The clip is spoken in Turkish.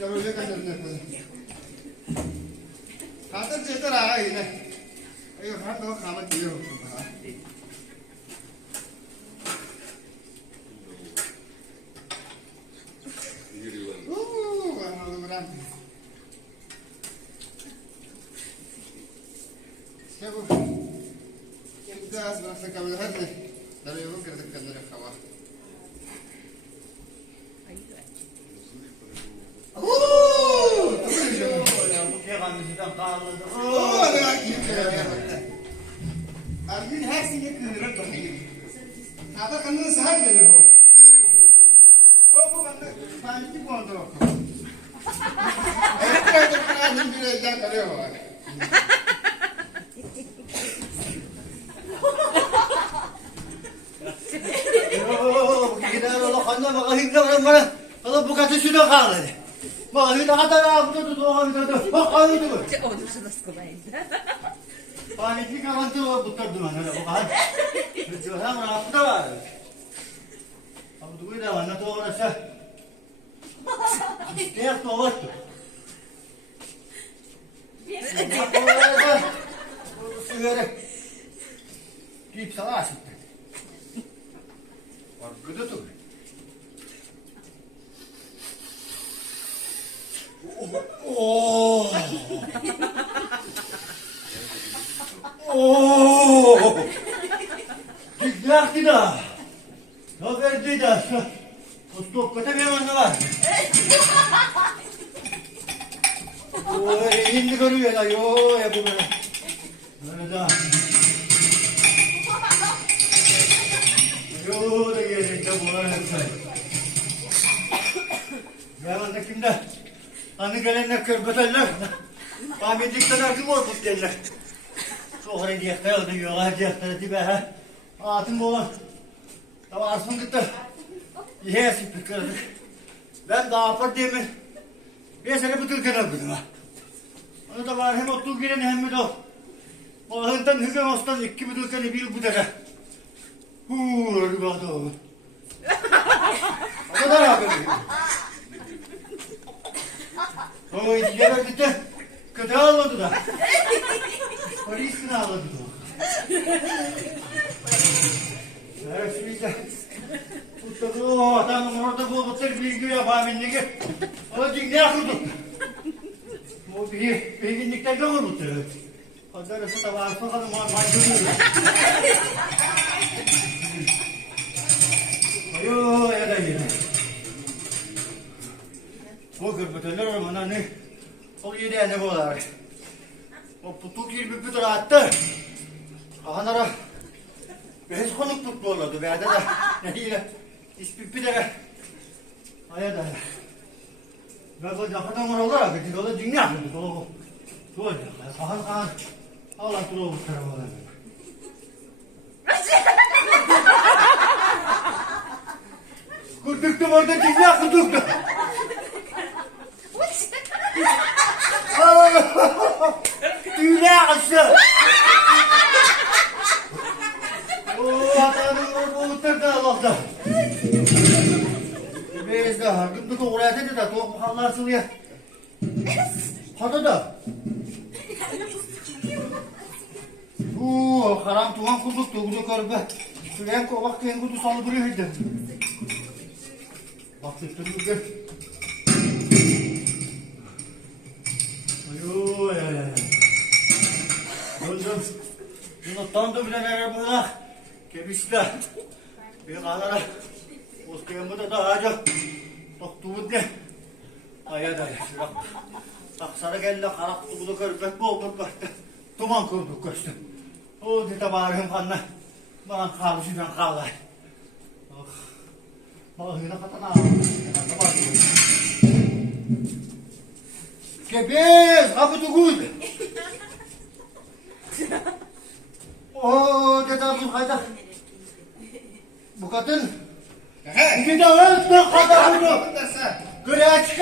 Ya böyle kaçırdın efendim. Hatta çeter ağa yine. Ayo hatta o kamat diyor. Alhamdulillah. Ya bu. İmtiyaz bıraksa kabul eder. Tabii bu kırdık kendine hava. Arjun her şeyi kırıp bakayım. Hatta kendini sahip gelir o. O bu bende sanki bu anda o. Evet, Arjun bir ejder kalıyor. Gider ola kanna bakayım da bana. Ola bu katı şuna kaldı. Bakayım daha da burada tutuğum da. Bak aynı bu. Olursa nasıl kolaydı? Panik kavantı var bu tarafta bana. Bakın. Şu hem rafta var. Abi bu da bana doğrusa. Ne yaptı o vakti? Ne yaptı o vakti? Bu sigara. Giyip savaş etti. Var gıdı tut. Oh. Oh. Gitti da. Ne verdi da? Ustok kata bir anne var. Oy, şimdi görüyor ya. Yo ya bu böyle. Böyle da. Yo da gelecek de bu arada. Ben de kimde? Hani gelenler körböteller. Ahmetlikten artık orkut derler. Sonra diyekte oldu, yola diyekte dibe ha. Atım olan. Tamam arsın gitti. Yiyesi pükkürdük. Ben daha apart demin. Bir sene bu Türkiye'den okudum ha. Onu da var hem otuğu giren hem de o. Ağından hügem ostan iki bir Türkiye'ni bir bu dere. Öyle baktı o. O kadar abi. O iyice gitti. Kötü almadı da. Polisini almadı da. Evet şimdi. Mutlaka o adamın orada bu otel bilgi yapabildi ki. O dinle akıldı. O bilginlikten yok mu mutlaka? Pazarısı da var bakalım mantıklı. Ayo ya da yine. O körböteller ormana ne? O yedi ne bolar? O putuk gibi bir attı. Ahanara. Beş konuk tuttu oladı. Verdi de. Ne yine? İspippi de. Aya da. Ben bu yapıdan var olarak gitti. O da dinle yapıyordu. O. Doğru. Ahan. Allah duru bu tarafa da. Kurduktum orada dinle kurduktum. Düğüne aşağı. Ooo adamın orada oturdu Allah'ta. Biz de gümdük oraya dedi de toğuk muhallarsın ya. Hadi da. Ooo karam tuğan kurduk tuğdu körbe. Şuraya kovak kendi kudu saldırıyordu. Bak tuttum gel. Ayo ya. Buldum. Bunu tanıdım bile nereye buna. Kebişler. Bir kanara. Oskayamı da daha acı. Doktuğun de. Aya da. Bak sarı geldi karak tuğdu körbek boğduk baktı. Duman kurduk göçtü. O dedi bağırım kanına. Bana kavuşudan kavlar. Bak yine katana. Kebiz, kapı tuğul. Ooo dedem kayda. Bu kadın. Bir de öldü kadar bunu. Göre açık.